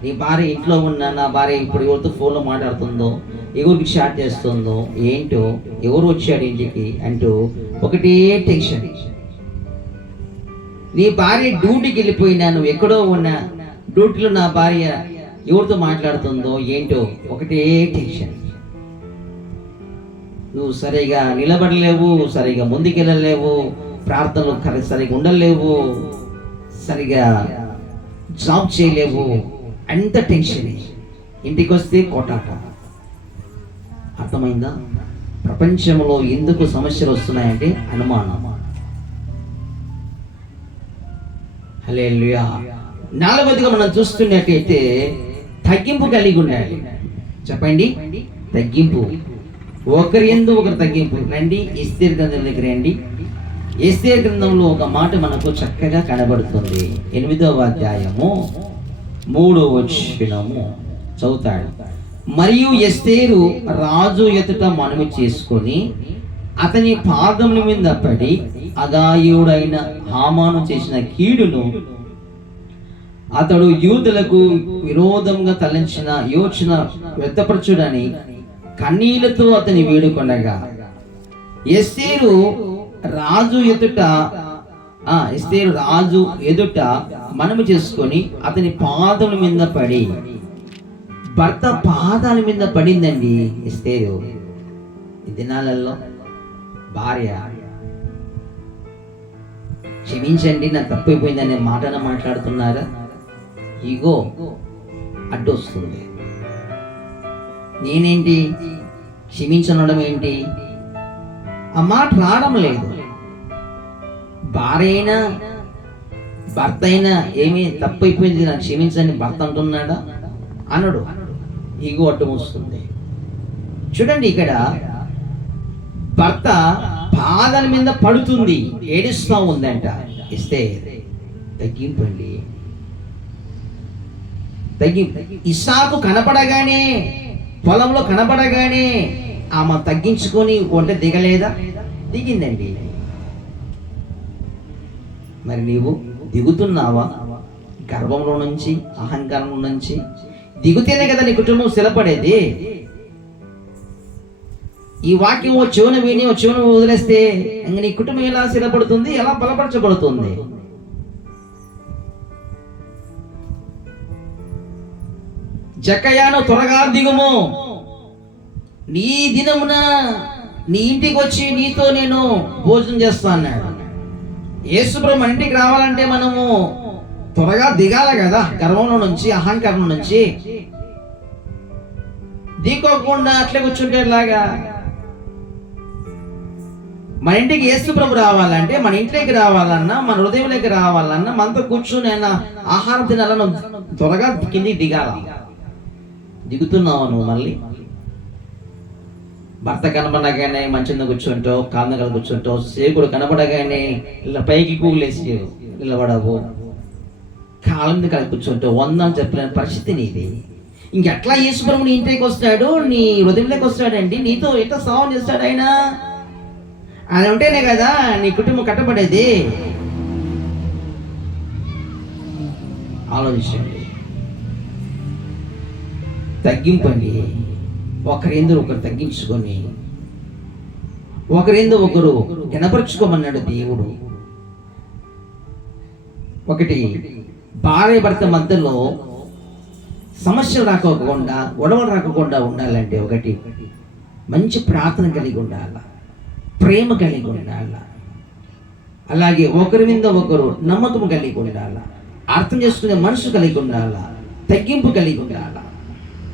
నీ భార్య ఇంట్లో ఉన్నా, నా భార్య ఇప్పుడు ఎవరితో ఫోన్లో మాట్లాడుతుందో, ఎవరికి చాట్ చేస్తుందో, ఏంటో, ఎవరు వచ్చాడు ఇంటికి అంటూ ఒకటే టెన్షన్. నీ భార్య డ్యూటీకి వెళ్ళిపోయినా, నువ్వు ఎక్కడో ఉన్నా, డ్యూటీలో నా భార్య ఎవరితో మాట్లాడుతుందో ఏంటో ఒకటే టెన్షన్. నువ్వు సరిగా నిలబడలేవు, సరిగా ముందుకెళ్ళలేవు, ప్రార్థనలు సరిగా ఉండలేవు, సరిగా జాబ్ చేయలేవు, అంత టెన్షన్. ఇంటికి వస్తే కోటాట. అర్థమైందా? ప్రపంచంలో ఎందుకు సమస్యలు వస్తున్నాయంటే అనుమానం. హల్లెలూయా. నాలుగవదిగా మనం చూస్తున్నట్టయితే తగ్గింపు కలిగి ఉండాలి. చెప్పండి, తగ్గింపు. ఒకరి యందు ఒకరు తగ్గింపు. రండి ఎస్తేరు గ్రంథం దగ్గర రండి. ఎస్తేరు గ్రంథంలో ఒక మాట మనకు చక్కగా కనబడుతుంది. 8వ అధ్యాయము 3వ వచనము చదువుతాడు. మరియు ఎస్తేరు రాజు ఎదుట మనవి చేసుకొని అతని పాదముల మీద పడి అగాయుడైన హామాను చేసిన కీడును అతడు యూదులకు విరోధంగా తలంచిన యోచన వ్యక్తపరచుడని కన్నీళ్లతో అతని వేడుకొనగా ఎస్తేరు రాజు ఎదుట మనము చేసుకొని అతని పాదముల మీద పడి, భర్త పాదాల మీద పడిందండి ఎస్తేరు. ఈ దినాలలో భార్య క్షమించండి నా తప్పైపోయిందనే మాటన మాట్లాడుతున్నారా? ఈగో అడ్డొస్తుంది. నేనేంటి క్షమించడం ఏంటి? ఆ మాట రావడం లేదు. భార్య అయినా భర్త అయినా ఏమీ తప్పైపోయింది నాకు క్షమించని భర్త అంటున్నాడా? అనడు. ఈగో అడ్డమొస్తుంది. చూడండి, ఇక్కడ భర్త పాదాల మీద పడుతుంది, ఏడుస్తూ ఉందంట. ఇస్తే తగ్గింపండి, ఇస్సాకు కనపడగానే, పొలంలో కనపడగానే ఆమె తగ్గించుకొని వంట దిగలేదా? దిగిందండి. మరి నీవు దిగుతున్నావా? గర్వంలో నుంచి, అహంకారం నుంచి దిగుతేనే కదా నీ కుటుంబం స్థిరపడేది. ఈ వాక్యం ఓ చెవున విని ఓ చెవున వదిలేస్తే ఇంక నీ కుటుంబం ఎలా స్థిరపడుతుంది? ఎలా బలపరచబడుతుంది? జక్కయ్యను త్వరగా దిగుము, నీ దినమున నీ ఇంటికి వచ్చి నీతో నేను భోజనం చేస్తా అన్నాడు. యేసుప్రభు మన ఇంటికి రావాలంటే మనము త్వరగా దిగాల కదా, గర్వంలో నుంచి, అహంకారం నుంచి. దిక్కోకుండా అట్లే కూర్చుంటే లాగా. మన ఇంటికి యేసుప్రభు రావాలంటే, మన ఇంట్లోకి రావాలన్నా, మన హృదయంలోకి రావాలన్నా, మనతో కూర్చుని అయినా ఆహారం తినాలన్నా త్వరగా కిందికి దిగాల. దిగుతున్నావు నువ్వు? మళ్ళీ భర్త కనపడగానే మంచిగా కూర్చుంటావు, కాళ్ళ కూర్చుంటావు. సేకుడు కనపడగానే ఇలా పైకి కూలేసి నిలబడవు, కాళ్ళ మీద కలిసి కూర్చుంటావు. వందని చెప్పిన పరిస్థితి నీది. ఇంకెట్లా యేసుప్రభు నీ ఇంటికి వస్తాడు, నీ హృదయంలోకి వస్తాడండి? నీతో ఎట్లా సావం చేస్తాడు ఆయన? ఆయన ఉంటేనే కదా నీ కుటుంబం కట్టబడేది. ఆలోచించండి, తగ్గింపండి. ఒకరిందు ఒకరు తగ్గించుకొని, ఒకరిందు ఒకరు గణపరుచుకోమన్నాడు దేవుడు. ఒకటి, భార్య భర్త మధ్యలో సమస్యలు రాకోకుండా, గొడవలు రాకుండా ఉండాలంటే ఒకటి, మంచి ప్రార్థన కలిగి ఉండాల, ప్రేమ కలిగి ఉండాల. అలాగే ఒకరి మీద ఒకరు నమ్మకం కలిగి ఉండాల, అర్థం చేసుకునే మనసు కలిగి ఉండాల, తగ్గింపు కలిగి ఉండాల.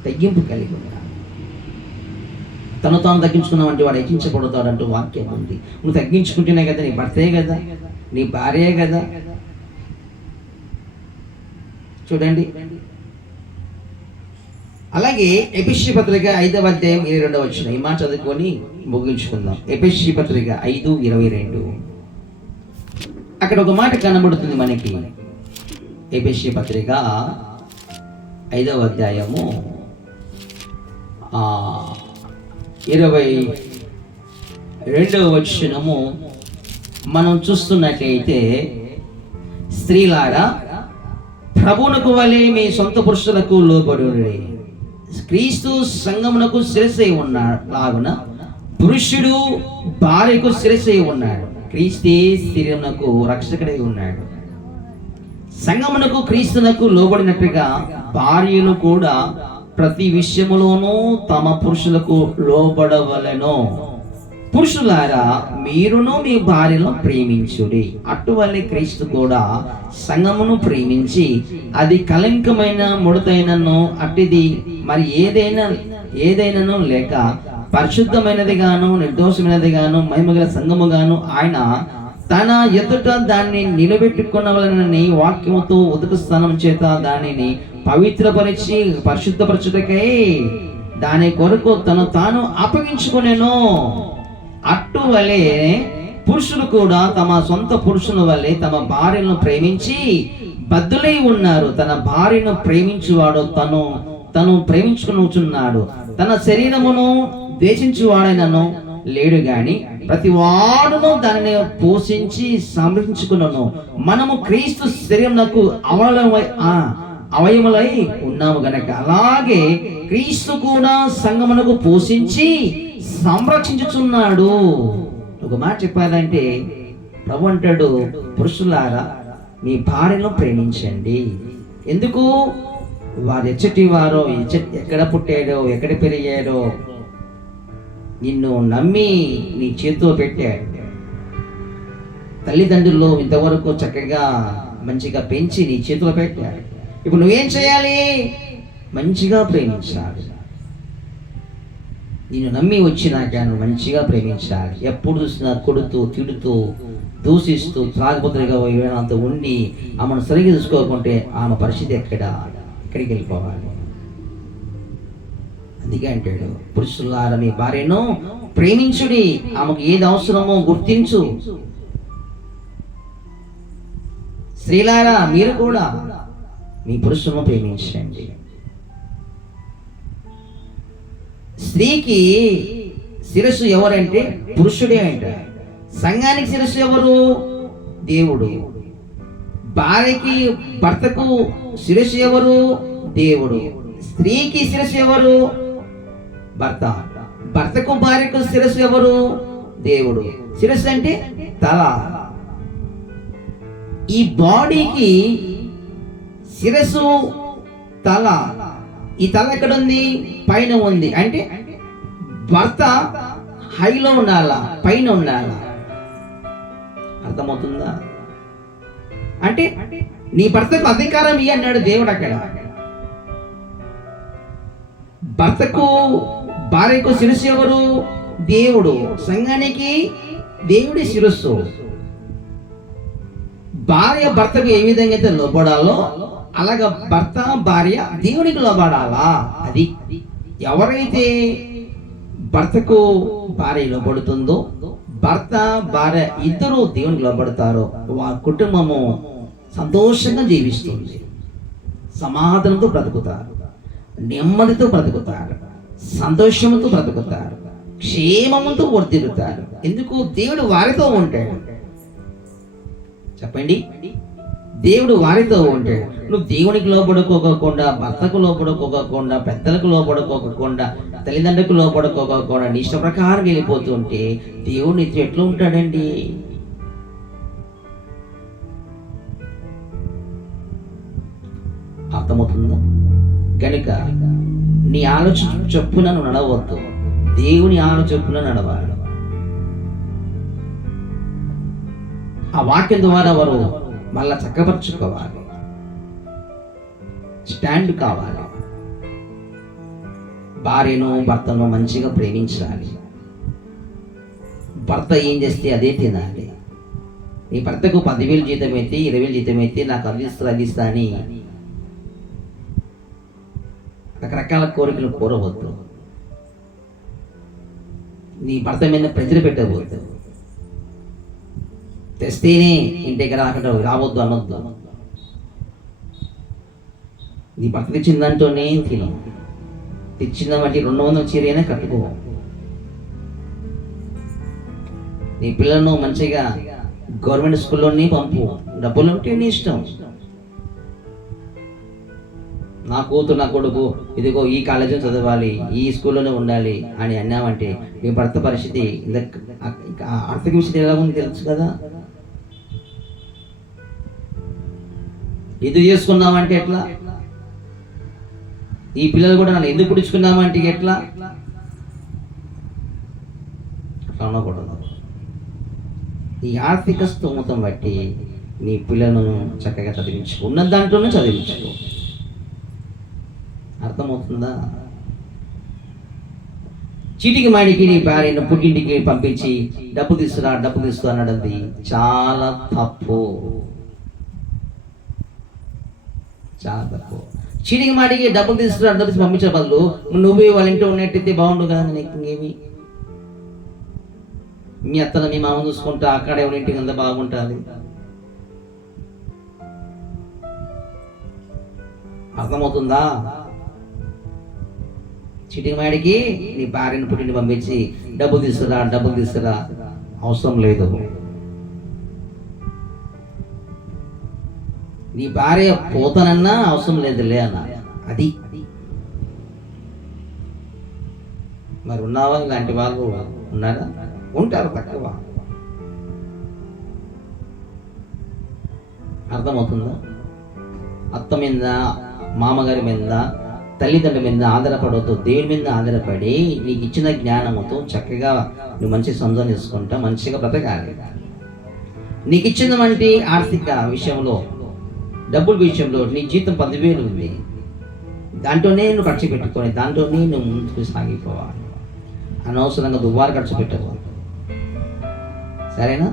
తగ్గింపు కలిగి ఉండాలి. తను తాను తగ్గించుకున్నావు అంటే వాడు హెచ్చించబడతాడు అంటూ వాక్యం ఉంది. నువ్వు తగ్గించుకుంటేనే కదా, నీ భర్తే కదా, నీ భార్యే కదా. చూడండి, అలాగే ఎఫెసీ పత్రిక 5వ అధ్యాయం 22వ వచనం, ఈ మాట చదువుకొని ముగించుకుందాం. ఎఫెసీ పత్రిక 5:22. అక్కడ ఒక మాట కనబడుతుంది మనకి. ఎఫెసీ పత్రిక 5వ అధ్యాయము 22వ వచనము మనం చూస్తున్నట్లయితే, స్త్రీలారా ప్రభువునకు వలె మీ సొంత పురుషులకు లోబడుడి, క్రీస్తు సంఘమునకు శిరస్సై ఉన్నాడులాగున పురుషుడు భార్యకు శిరస్సై ఉన్నాడు. క్రీస్తే శరీరమునకు రక్షకుడై ఉన్నాడు. సంఘమునకు క్రీస్తునకు లోబడినట్టుగా భార్యలు కూడా ప్రతి విషయములోనూ తమ పురుషులకు లోబడవలెను. పురుషులారా మీరును మీ భార్యను ప్రేమించుడి, అటువలే క్రీస్తు కూడా సంఘమును ప్రేమించి అది కళంకమైన ముడతైనను అట్టిది మరి ఏదైనాను లేక పరిశుద్ధమైనది గాను నిర్దోషమైనది గాను మహిమగల సంఘముగాను ఆయన తన ఎదుట దాన్ని నిలబెట్టుకున్నవలనని వాక్యముతో ఉదక స్థానం చేత దానిని పవిత్రపరిచి పరిశుద్ధపరచుటకై దాని కొరకు తను తాను అప్పగించుకునేను. అటువలే పురుషులు కూడా తమ సొంత పురుషుల వల్లే తమ భార్యను ప్రేమించి బద్ధులై ఉన్నారు. తన భార్యను ప్రేమించువాడు తను ప్రేమించుకున్నాడు, తన శరీరమును ద్వేషించువాడైనను లేడు గాని ప్రతి వాడును దానిని పోషించి సంరక్షించుకున్నాను. మనము క్రీస్తు శరీరమునకు అవయములై ఉన్నాము గనక అలాగే క్రీస్తు కూడా సంఘమునకు పోషించి సంరక్షించుచున్నాడు. ఒక మాట చెప్పాలంటే ప్రభు అంటాడు, పురుషులారా మీ భార్యను ప్రేమించండి. ఎందుకు? వారు ఎచ్చటి వారో, ఎక్కడ పుట్టాడో, ఎక్కడ పెరిగాడో, నిన్ను నమ్మి నీ చేతిలో పెట్టాడు. తల్లిదండ్రులు ఇంతవరకు చక్కగా మంచిగా పెంచి నీ చేతిలో పెట్టాడు. ఇప్పుడు నువ్వేం చేయాలి? మంచిగా ప్రేమించాలి. నిన్ను నమ్మి వచ్చినాక నువ్వు మంచిగా ప్రేమించాలి. ఎప్పుడు చూసినా కొడుతూ తిడుతూ దూషిస్తూ త్రాగబోతులుగా అంత ఉండి ఆమెను సరిగ్గా చూసుకోకుంటే ఆమె పరిస్థితి ఎక్కడికి వెళ్ళిపోవాలి? అందుకే అంటాడు, పురుషులారా మీ భార్యను ప్రేమించుడి, ఆమెకు ఏది అవసరమో గుర్తించు. స్త్రీలారా మీరు కూడా మీ పురుషులను ప్రేమించండి. స్త్రీకి శిరస్సు ఎవరంటే పురుషుడే అంట. సంఘానికి శిరస్సు ఎవరు? దేవుడు. భార్యకి భర్తకు శిరస్సు ఎవరు? దేవుడు. స్త్రీకి శిరస్సు ఎవరు? భర్త. భర్తకు భార్యకు శిరస్సు ఎవరు? దేవుడు. శిరస్సు అంటే తల. ఈ బాడీకి శిరస్సు తల. ఈ తల ఎక్కడ ఉంది? పైన ఉంది. అంటే భర్త హైలో ఉండాలా, పైన ఉండాలా? అర్థమవుతుందా? అంటే నీ భర్తకు అధికారం ఇయ్యి అన్నాడు దేవుడు అక్కడ. భర్తకు భార్యకు శిరస్సు ఎవరు? దేవుడు. సంఘానికి దేవుడి శిరస్సు. భార్య భర్తకు ఏ విధంగా అయితే లోబడాలో అలాగా భర్త భార్య దేవునికి లోబడాలా. అది ఎవరైతే భర్తకు భార్య లోబడుతుందో, భర్త భార్య ఇద్దరు దేవునికి లోబడతారో వారి కుటుంబము సంతోషంగా జీవిస్తుంది, సమాధానంతో బ్రతుకుతారు, నెమ్మదితో బ్రతుకుతారు, సంతోషంతో బ్రతుకుతారు, క్షేమముతో వర్ధిల్లుతారు. ఎందుకు? దేవుడు వారితో ఉంటాడు. చెప్పండి, దేవుడు వారితో ఉంటాడు. నువ్వు దేవునికి లోపడుకోకుండా, భర్తకు లోపడుకోకుండా, పెద్దలకు లోపడుకోకుండా, తల్లిదండ్రులకు లోపడుకోకుండా నీ ఇష్ట ప్రకారం వెళ్ళిపోతుంటే దేవుడు నీతో ఎట్లా ఉంటాడండి? అర్థమవుతుందా? కనుక నీ ఆలోచన చొప్పున నువ్వు నడవద్దు, దేవుని ఆలోచన చొప్పున నడవాలి. ఆ వాక్యం ద్వారా వారు మళ్ళా చక్కపరుచుకోవాలి, స్టాండ్ కావాలి. భార్యను భర్తను మంచిగా ప్రేమించాలి. భర్త ఏం చేస్తే అదే తినాలి. నీ భర్తకు 10,000 జీతం అయితే 20,000 జీతం అయితే నాకు అందిస్తా అని రకరకాల కోరికలు కోరవద్దు. నీ భర్త మీద ప్రెజర్ పెట్టవద్దు. తెస్తేనే ఇంటికి రావద్దు అనొద్దు. నీ భర్త తెచ్చిన దాంట్లోనే తిను. తెచ్చిన వాటి 200 చీరైనా కట్టుకో. నీ పిల్లలను మంచిగా గవర్నమెంట్ స్కూల్లోనే పంపు. డబ్బులు ఉంటే నీ ఇష్టం. నా కూతురు నా కొడుకు ఇదిగో ఈ కాలేజీలో చదవాలి, ఈ స్కూల్లోనే ఉండాలి అని అన్నామంటే నీ భర్త పరిస్థితి ఆర్థిక విషయం ఎలా ఉంది తెలుసు కదా. ఇది చేసుకున్నామంటే ఎట్లా? ఈ పిల్లలు కూడా నన్ను ఎందుకు పుడుచుకున్నామంటే ఎట్లా? అనకూడదు. ఈ ఆర్థిక స్తోమతం బట్టి నీ పిల్లలను చక్కగా చదివించుకో, ఉన్న దాంట్లోనే చదివించుకో. అర్థమవుతుందా? చీటికి మాడికి నీ భార్యను పుట్టింటికి పంపించి డబ్బు తీసుకురా అన్నది చాలా తప్పు, చాలా తప్పు. చీటికి మాటికి డబ్బులు తీసుకురా డబ్బు పంపించే బదులు నువ్వే వాళ్ళ ఇంట్లో ఉన్నట్టయితే బాగుండు కదా. నీకు ఇంకేమి, మీ అత్తను మీ మామ చూసుకుంటా అక్కడే ఉన్న ఇంటికి అంతా బాగుంటుంది. అర్థమవుతుందా? చీటికి మాడికి నీ భార్యను పుట్టింటి పంపించి డబ్బులు తీసుకురా అవసరం లేదు. నీ భార్య పోతానన్నా అవసరం లేదులే అన్న. అది మరి ఉన్నావా? ఇలాంటి వాళ్ళు ఉన్నారా? ఉంటారు, తక్కువ. అర్థమవుతుందా? అత్త మీద, మామగారి మీద, తల్లిదండ్రుల మీద ఆధారపడవద్దు. దేవుని మీద ఆధారపడి నీకు ఇచ్చిన జ్ఞానముతో చక్కగా నువ్వు మంచి సంతానం చేసుకుంటా, మంచిగా బ్రతకాలి. నీకు ఇచ్చిన వంటి ఆర్థిక విషయంలో, డబ్బుల విషయంలో నీ జీతం 10,000 ఉంది, దాంట్లోనే నువ్వు ఖర్చు పెట్టుకొని దాంట్లోనే నువ్వు ముందుకు సాగిపోవాలి. అనవసరంగా దువ్వారు ఖర్చు పెట్టకూడదు. సరేనా?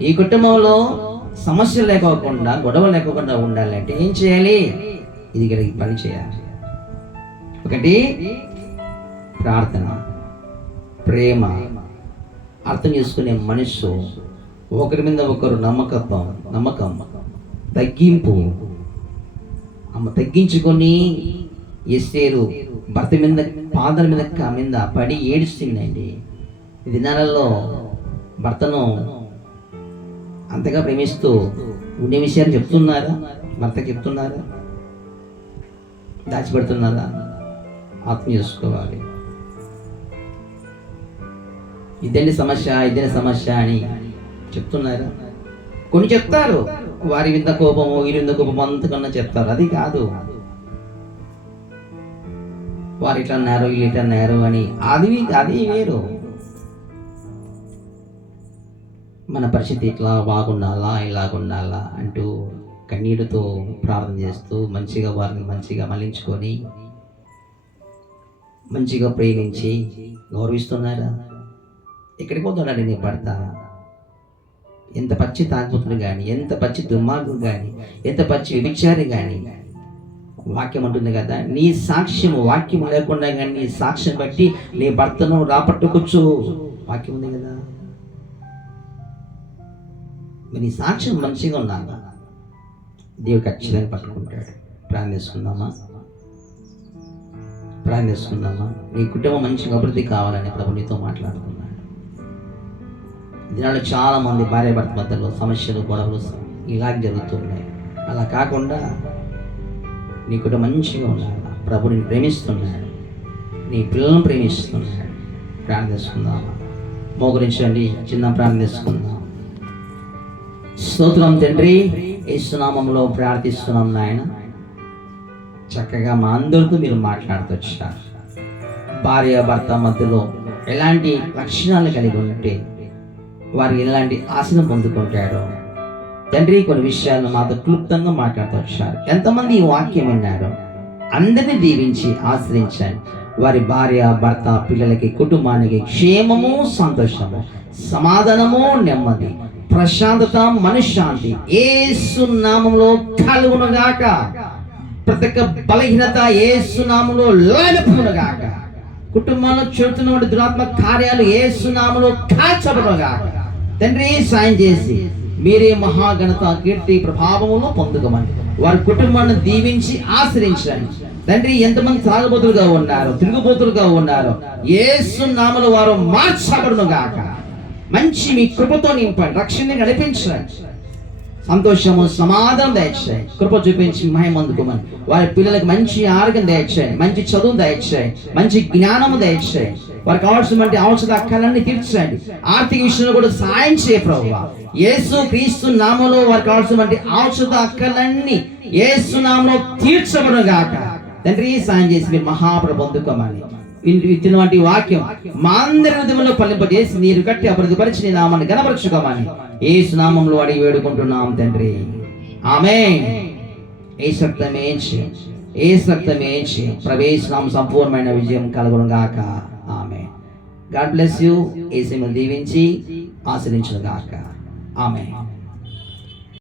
ఈ కుటుంబంలో సమస్యలు లేకోకుండా, గొడవ లేకోకుండా ఉండాలంటే ఏం చేయాలి? ఇది పని చేయాలి. ఒకటి ప్రార్థన, ప్రేమ, అర్థం చేసుకునే మనసు, ఒకరి మీద ఒకరు నమ్మకం, తగ్గింపు. తగ్గించుకొని ఎస్తేరు భర్త మీద పాదాల మీద పడి ఏడుస్తుందండి. ఈ దినాలలో భర్తను అంతగా ప్రేమిస్తూ ఉండే విషయాలు చెప్తున్నారా? భర్తకి చెప్తున్నారా? దాచిపెడుతున్నారా? ఆత్మ చేసుకోవాలి. ఇదేంటి సమస్య అని చెప్తున్నారా? కొన్ని చెప్తారు, వారి వింద కోపము, వీరి వింద కోపము అంతకన్నా చెప్తారు. అది కాదు. వారు ఇట్లా అన్నారు, వీళ్ళు ఇట్లా అన్నారు అని అది వేరు. మన పరిస్థితి ఇట్లా బాగుండాలా, ఇలాగుండాలా అంటూ కన్నీటితో ప్రార్థన చేస్తూ మంచిగా వారిని మంచిగా మళ్ళించుకొని మంచిగా ప్రేమించి గౌరవిస్తున్నారా? ఎక్కడికి పోతాడండి నీ భర్త? ఎంత పచ్చి తాగుతుడు కానీ, ఎంత పచ్చి దుర్మార్గుడు కానీ, ఎంత పచ్చి వ్యభిచారి కానీ, వాక్యం అంటుంది కదా, నీ సాక్ష్యం వాక్యం లేకుండా కానీ నీ సాక్ష్యం బట్టి నీ భర్తను రాపట్టుకోవచ్చు. వాక్యం ఉంది కదా. నీ సాక్ష్యం మంచిగా ఉండాలా, దేవుడు ఖచ్చితంగా పట్టుకుంటాడు. ప్రార్థిస్తున్నామా? నీ కుటుంబం మంచిగా అభివృద్ధి కావాలని ప్రభు నీతో మాట్లాడుతున్నాడు. దీనిలో చాలా మంది భార్య భర్త మధ్యలో సమస్యలు, గొడవలు ఇలాగ జరుగుతున్నాయి. అలా కాకుండా నీ కుటుంబం మంచిగా ఉండాలి. ప్రభు నిన్ను ప్రేమిస్తున్నాడు, నీ పిల్లలను ప్రేమిస్తున్నాడు. ప్రార్థిస్తున్నామా? మోకరించండి, చిన్న ప్రార్థిస్తున్నాం. స్తోత్రం తండ్రి, యేసు నామములో ప్రార్థిస్తున్నాం నాయన. చక్కగా మా అందరితో మీరు మాట్లాడుతూ వచ్చారు. భార్య భర్త మధ్యలో ఎలాంటి లక్షణాలు కలిగి ఉంటే వారు ఎలాంటి ఆశను పొందుకుంటారో తండ్రి, కొన్ని విషయాలను మాతో క్లుప్తంగా మాట్లాడుతూ వచ్చారు. ఎంతమంది ఈ వాక్యం విన్నారో అందరినీ దీవించి ఆశ్రయించండి. వారి భార్య భర్త పిల్లలకి, కుటుంబానికి క్షేమము, సంతోషము, సమాధానము, నెమ్మది, ప్రశాంతత, మనశ్శాంతి యేసు నామములో కలుగునుగాక. ప్రతి ఒక్క బలహీనత యేసు నామములో లయనపునుగాక. కుటుంబంలో చెడుతున్న దురాత్మ కార్యాలు యేసు నామములో కాల్చబడునుగాక. తండ్రి సాయం చేసి మీరే మహాఘనత, కీర్తి, ప్రభావమును పొందుకోమని వారి కుటుంబాన్ని దీవించి ఆశ్రయించండి. తండ్రి, ఎంతమంది తాగుబోతులుగా ఉన్నారు, తిరుగుబోతులుగా ఉన్నారు, యేసు నామములో వారు మార్చబడునుగాక. మంచి మీ కృపతో నింపండి, రక్షణ నడిపించండి, సంతోషము, సమాధానం దయచేయండి. కృప చూపించి మహిమ అందుకోమని వారి పిల్లలకు మంచి ఆరోగ్యం దయచేయండి, మంచి చదువు దయచేయండి, మంచి జ్ఞానము దయచేయండి. వారికి కావాల్సినటువంటి ఔషధ అక్కలన్నీ తీర్చండి. ఆర్థిక విషయంలో కూడా సాయం చేయ ప్రభువా. యేసు క్రీస్తు నామములో వారికి కావాల్సినటువంటి ఔషధ అక్కలన్నీ యేసు నామములో తీర్చబడునుగాక. తండ్రి సాయం చేసి మీరు మహాప్రభు అందుకోమని ఇచ్చినటువంటి వాక్యం మా అందరి హృదయంలో ఫలింపజేసి నీరు కట్టి అభివృద్ధిపరిచి నీ నామాన్ని గణపరచుకోమని యేసు నామములో అడిగి వేడుకుంటున్నాం తండ్రి. ఆమేన్. యేసు రక్తమే ప్రవేశనామ సంపూర్ణమైన విజయం కలుగును గాక. ఆమేన్. God bless you. యేసును దీవించి ఆశీర్వదించును గాక. ఆమేన్.